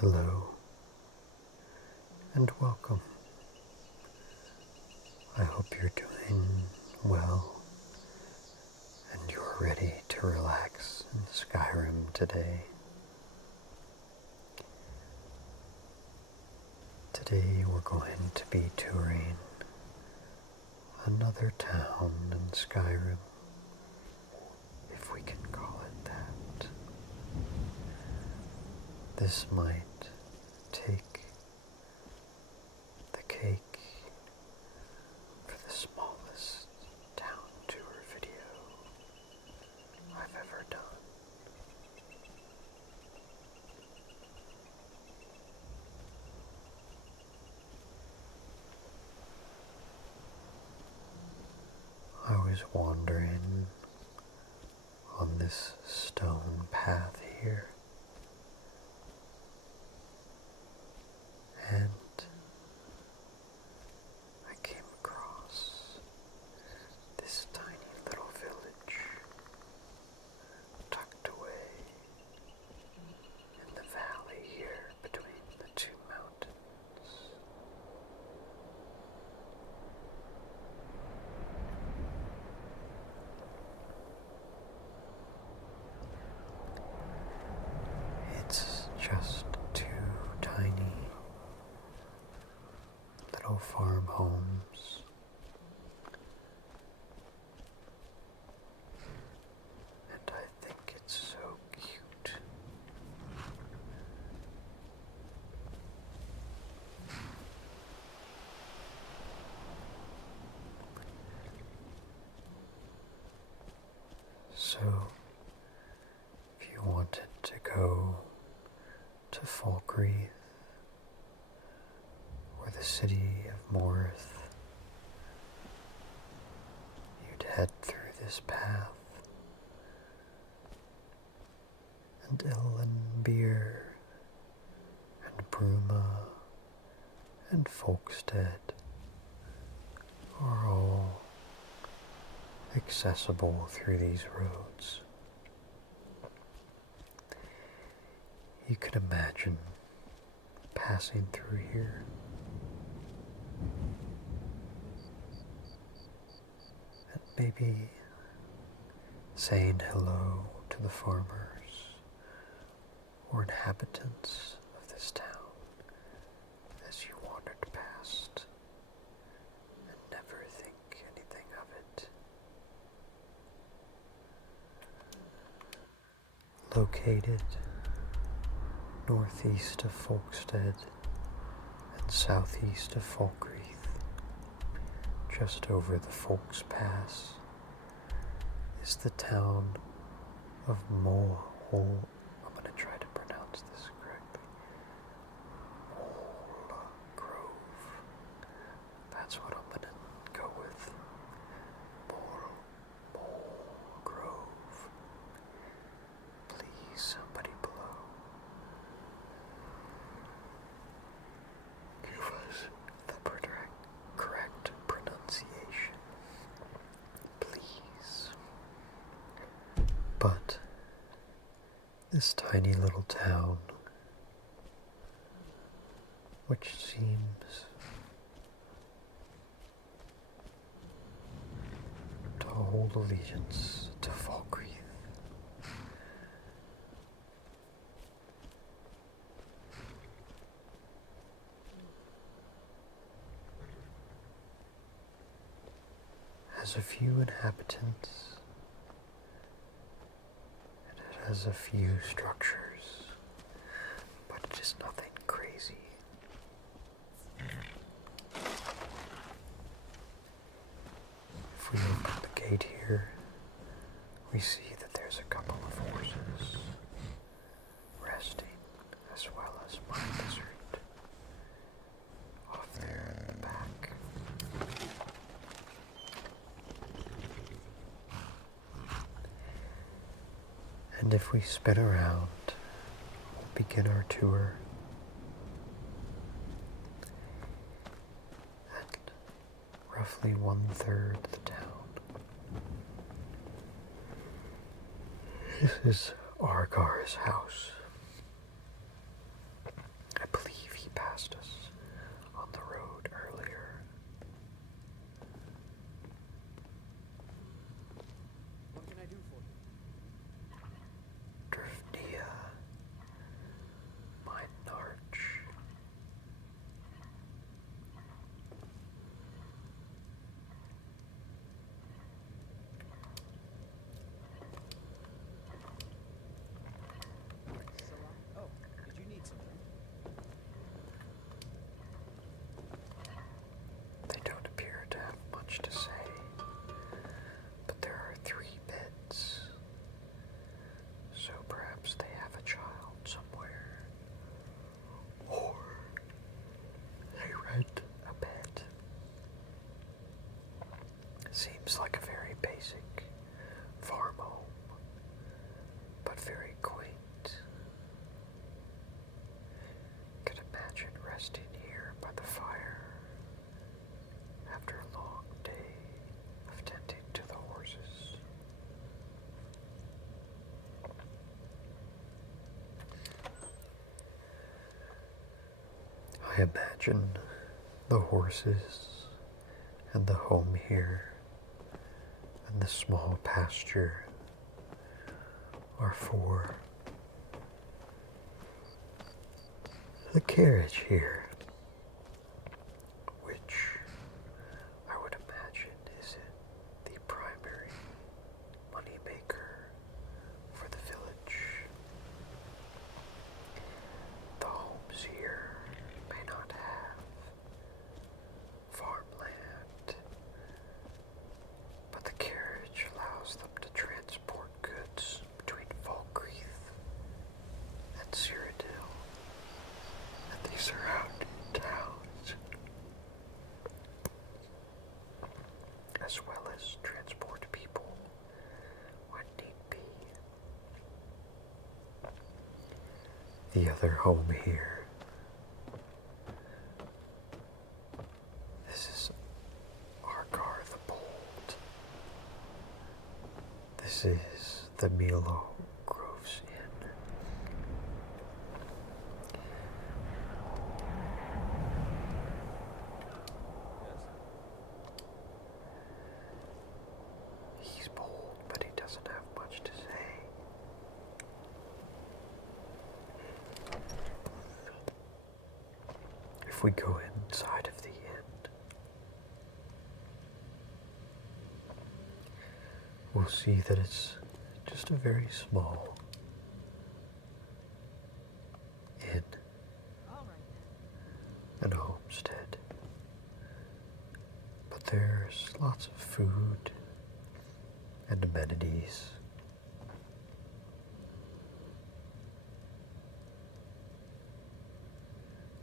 Hello and welcome. I hope you're doing well and you're ready to relax in Skyrim today. Today we're going to be touring another town in Skyrim, if we can call it that. This might take the cake for the smallest town tour video I've ever done. I was wandering on this stone path here, and I came across this tiny little village tucked away in the valley here between the two mountains. It's just two tiny little farm homes, and I think it's so cute. So, if you wanted to go to Falkreath or the city of Morith, you'd head through this path, and Illenbeer and Bruma and Folkstead are all accessible through these roads. You can imagine passing through here and maybe saying hello to the farmers or inhabitants of this town as you wandered past and never think anything of it. Located northeast of Folkstead and southeast of Falkreath, just over the Folks Pass, is the town of Mjolgrove. I'm going to try to pronounce this correctly. Mjolgrove. That's what I'm going to go with. Mjolgrove. Please, somebody below, give us the correct pronunciation, please. But this tiny little town, which seems to hold allegiance to Falkreath, has a few inhabitants, and it has a few structures, but it is nothing crazy. If we open the gate here, we see that there's a couple of horses resting, as well as my lizard off there in the back. And if we spin around, we'll begin our tour at roughly 1/3 the town. This is Argar's house. I imagine the horses and the home here and the small pasture are for the carriage here, which I would imagine is the primary moneymaker for the village. The homes here may not have farmland, but the carriage allows them to transport goods between Falkreath and Cyrodiil and the surrounding towns, as well as transport people when need be. The other home here, this is Argar the Bold. This is the Mjolgrove's Inn. He's bold, but he doesn't have much to say. If we go inside of the inn, we'll see that it's just a very small inn, and a homestead. But there's lots of food and amenities.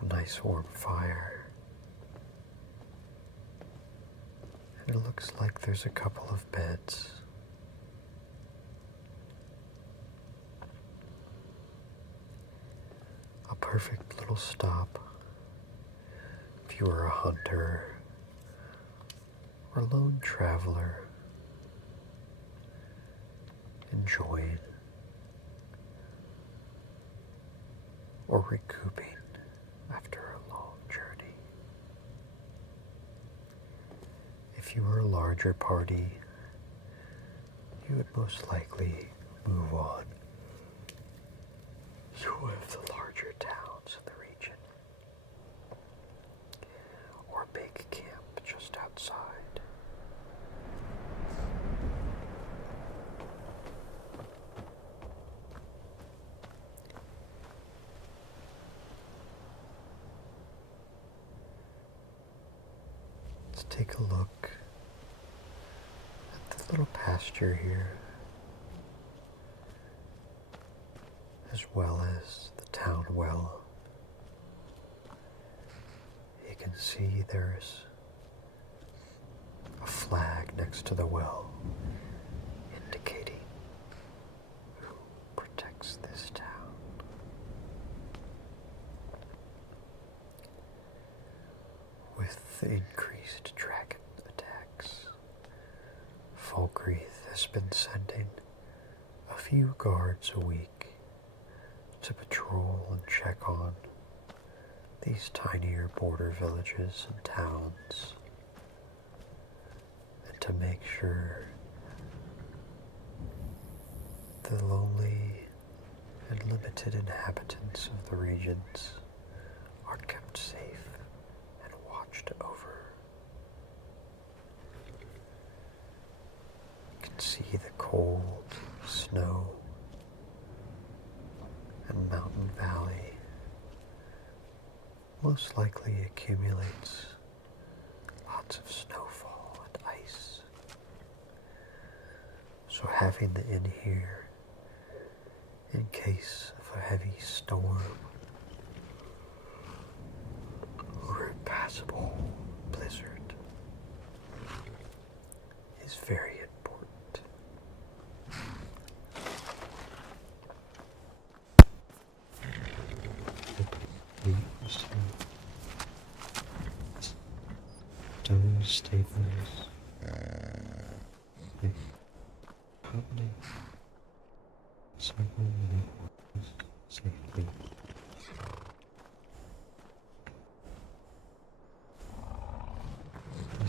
A nice warm fire. And it looks like there's a couple of beds. A perfect little stop if you are a hunter or lone traveler enjoying or recouping after a long journey. If you were a larger party, you would most likely move on to one of the larger towns in the region, or make camp just outside. Let's take a look at the little pasture here, as well as the town well. You can see there's a flag next to the well indicating who protects this town. With the increased dragon attacks, Falkreath has been sending a few guards a week to patrol and check on these tinier border villages and towns, and to make sure the lonely and limited inhabitants of the regions are kept safe and watched over. You can see the cold snow and mountain valley most likely accumulates lots of snowfall and ice. So having the inn here in case of a heavy storm or impassable blizzard is very important. Those stables probably several minutes safely.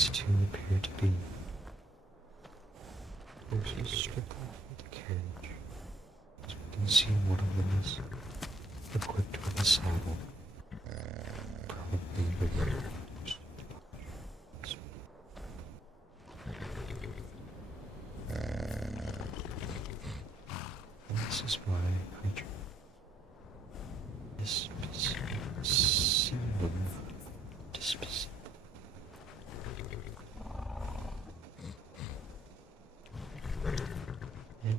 these two appear to be. There's a strip off with the carriage. As we can see, one of them is equipped with a saddle. Probably the riders. And this is why creature dispossessed. And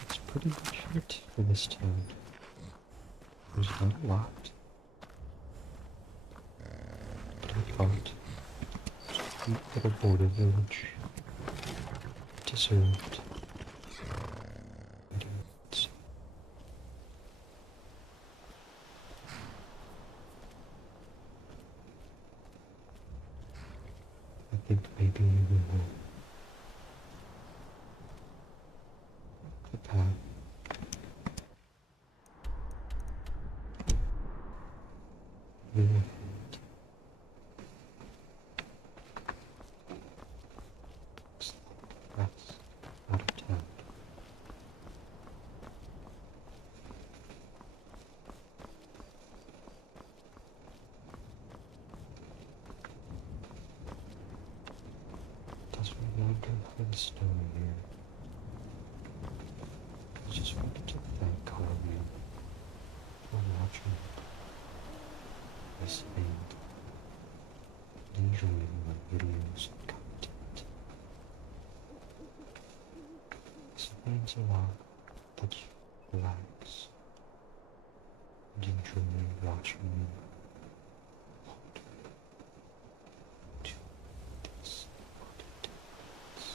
that's pretty much it for this town. There's not a lot, but I thought a cute little border village deserved. I think maybe we will the path. We will head out of town. As we wander through the snow here, I just wanted to thank all of you for watching, listening, and enjoying my videos and content. It means a lot that you relax and enjoy watching me wander to this important place.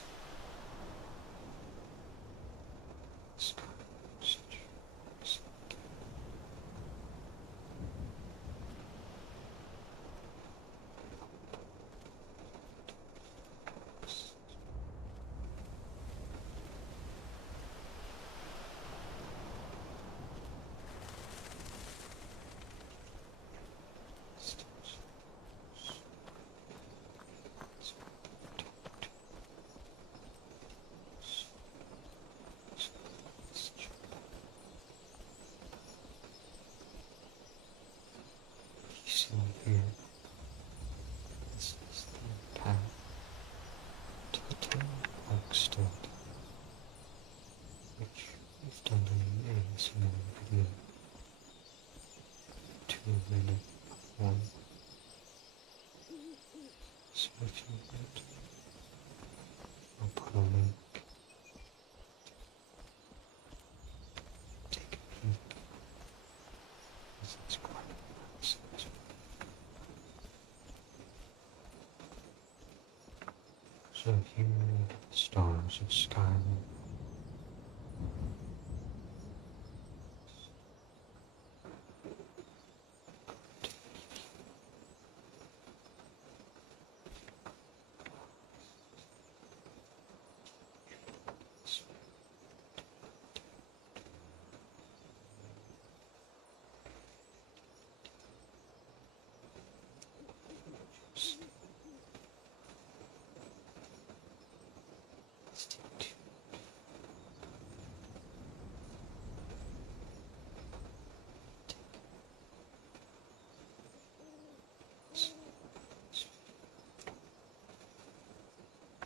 Skyrim is such a excellent game. See here, this is the path to the town of Oakstead, which we've done in a similar video, 2-minute one. So if you want, I'll put a link. Take a peek. It's quite nice. So here are the stars of Skyrim.